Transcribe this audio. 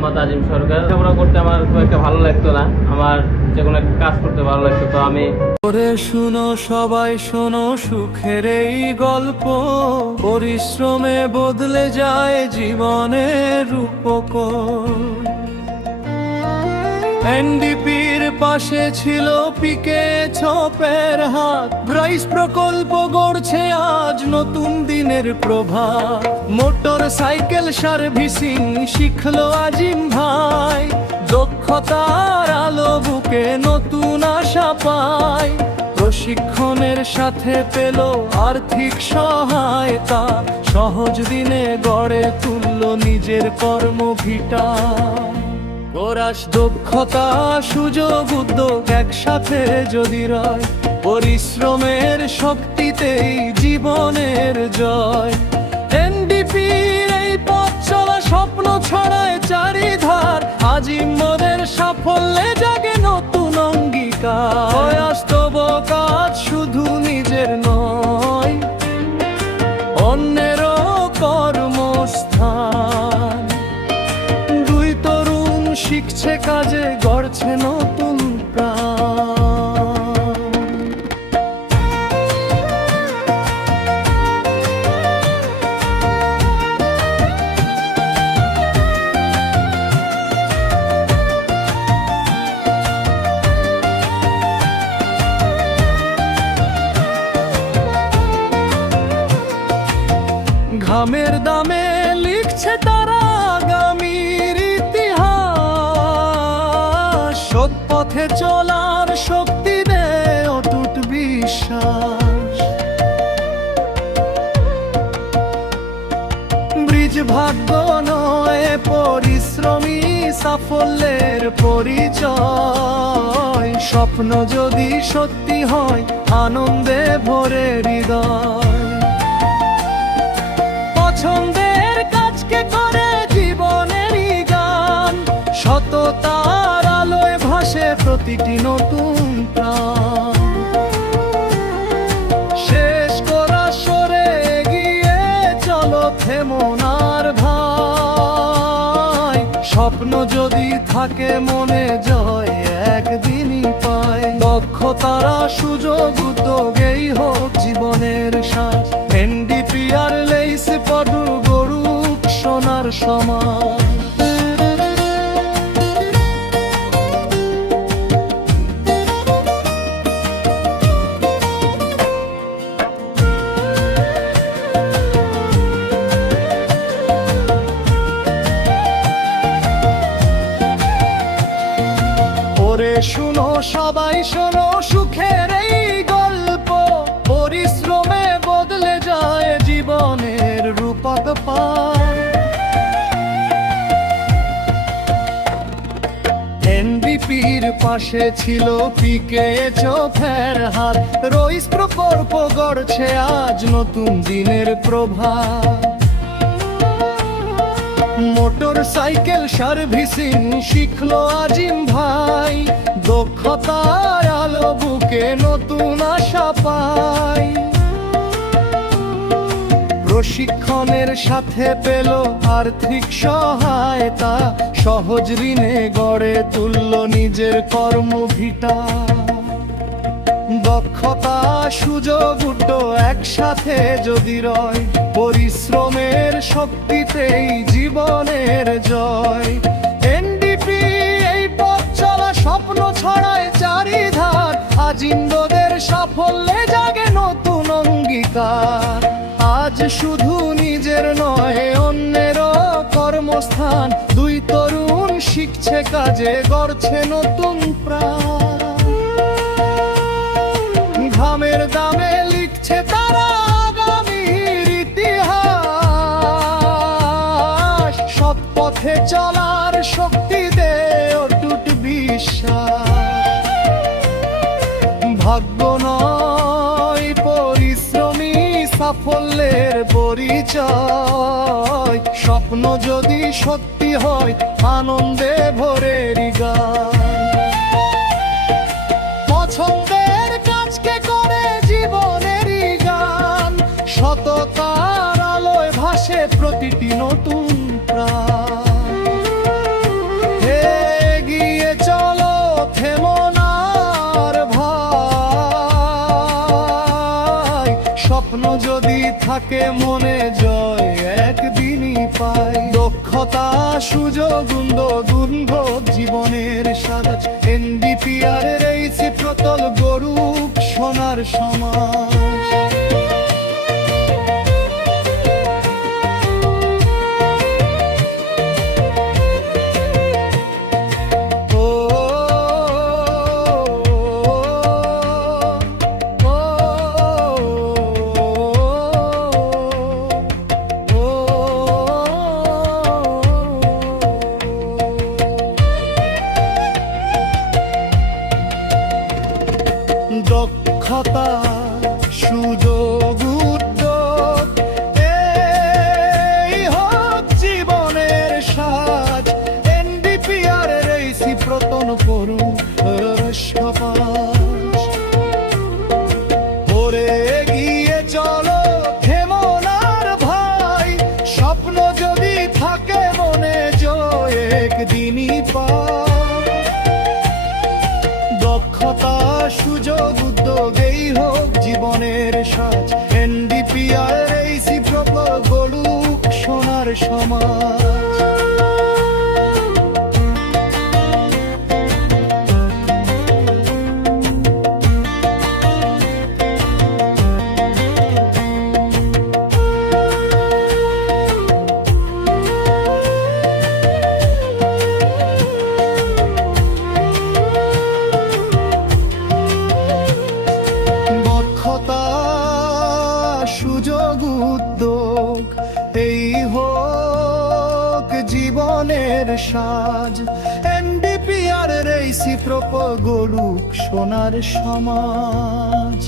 মোহাম্মদ আজিম সরকার। লেখাপড়া করতে আমার খুব একটা ভালো লাগতো না, আমার যে কোনো একটা কাজ করতে ভালো লাগতো। তো আমি শুনো সবাই শোনো সুখের এই গল্প, পরিশ্রমে বদলে যায় জীবনের রূপকর। এনডিপির পাশে ছিল পিকে ছোপের হাত, রাইস প্রকল্প গড়ছে আজ নতুন দিনের প্রভাত। মোটর সাইকেল সার্ভিসিং শিখলো আজিম ভাই, দক্ষতার আলো বুকে নতুন আশা পায়। প্রশিক্ষণের সাথে পেল আর্থিক সহায়তা, সহজ দিনে গড়ে তুলল নিজের কর্মভিটা। কোরাস দক্ষতা সুযোগ উদ্যোগ একসাথে যদি রয়, পরিশ্রমের শক্তিতেই জীবনের জয়। এনডিপির এই পথ চলা স্বপ্ন ছড়ায় চারিধার, আজিম মোদের সাফল্যে জাগে নতুন অঙ্গীকার। বাস্তব কাজ শুধু নিজের নয়, অন্যেরও কর্মস্থান। দুই তরুণ শিখছে কাজে, গড়ছে নতুন প্রাণ। ঘামের দামে লিখছে তারা আগামীর ইতিহাস, সৎ পথে চলার শক্তি দেয় অটুট বিশ্বাস। ব্রিজ ভাগ্য নয়, পরিশ্রমী সাফল্যের পরিচয়। স্বপ্ন যদি সত্যি হয়, আনন্দে ভরে হৃদয়। পছন্দের কাজকে করে জীবনেরই গান, সততার আলোয় ভাসে প্রতিটি নতুন প্রাণ। শেষ করা সরে এগিয়ে চলো, থেমোনার ভাই। স্বপ্ন যদি থাকে মনে, জয় একদিনই পায়। দক্ষতারা সুযোগ উদ্যোগেই হোক জীবনের সাজ। এনডিপি আর লেইস পটু গড়ুক সোনার সমাজ। ওরে শুনো সবাই শোনো সুখের এই গল্প, পরিশ্রমে বদলে যায় জীবনের রূপক পায়। এনডিপির পাশে ছিল পিকে ছোপের হাত, রাইস প্রকল্প গড়ছে আজ নতুন দিনের প্রভাত। মোটর সাইকেল সার্ভিসিং শিখলো আজিম ভাই, দক্ষতার আলো বুকে নতুন আশা পায়। প্রশিক্ষণের সাথে পেল আর্থিক সহায়তা, সহজ ঋণে গড়ে তুলল নিজের কর্মভিটা। দক্ষতা সুযোগ উঠো একসাথে যদি রয়, পরিশ্রমের শক্তিতেই জীবনের জয়। এনডিপি এই পথ চলা স্বপ্ন ছড়ায় চারিধার, আজিমদের সাফল্যে জাগে নতুন অঙ্গীকার। আজ শুধু নিজের নয়, অন্যেরও কর্মস্থান। দুই তরুণ শিখছে কাজে, গড়ছে নতুন প্রাণ। ঘামের দামে লিখছে তারা আগামীর ইতিহাস, সৎ পথে চলার শক্তি দেয় অটুট বিশ্বাস। ভাগ্য নয়, পরিশ্রমী সাফল্যের পরিচয়। স্বপ্ন যদি সত্যি হয়, আনন্দে ভরে হৃদয়। পছন্দের কাজকে করে জীবনেরই গান, সততার আলোয় ভাসে প্রতিটি নতুন প্রাণ। স্বপ্ন যদি থাকে মনে জয় একদিনই পাই। দক্ষতা সুযোগ দুর্গ জীবনের সাজ, এনডিপিআর এর এই চিত্রতল গরুক সোনার সমাজ। দক্ষতা সুযোগ উদ্যোগ এই হোক জীবনের সাজ, এনডিপিআর এর এই চিত্রতন করুন সমাজ। ওরে এগিয়ে চলো হেমনার ভাই, স্বপ্ন যদি থাকে মনে জয় একদিনই পাই। দক্ষতা সুযোগ উদ্যোগেই হোক জীবনের সাজ, এনডিপিআর এই চিত্রপট গড়ুক সোনার সমাজ। সুযোগ উদ্যোগ এই হোক জীবনের সাজ, এনডিপিআর এর এই চিত্রপট গড়ুক সোনার সমাজ।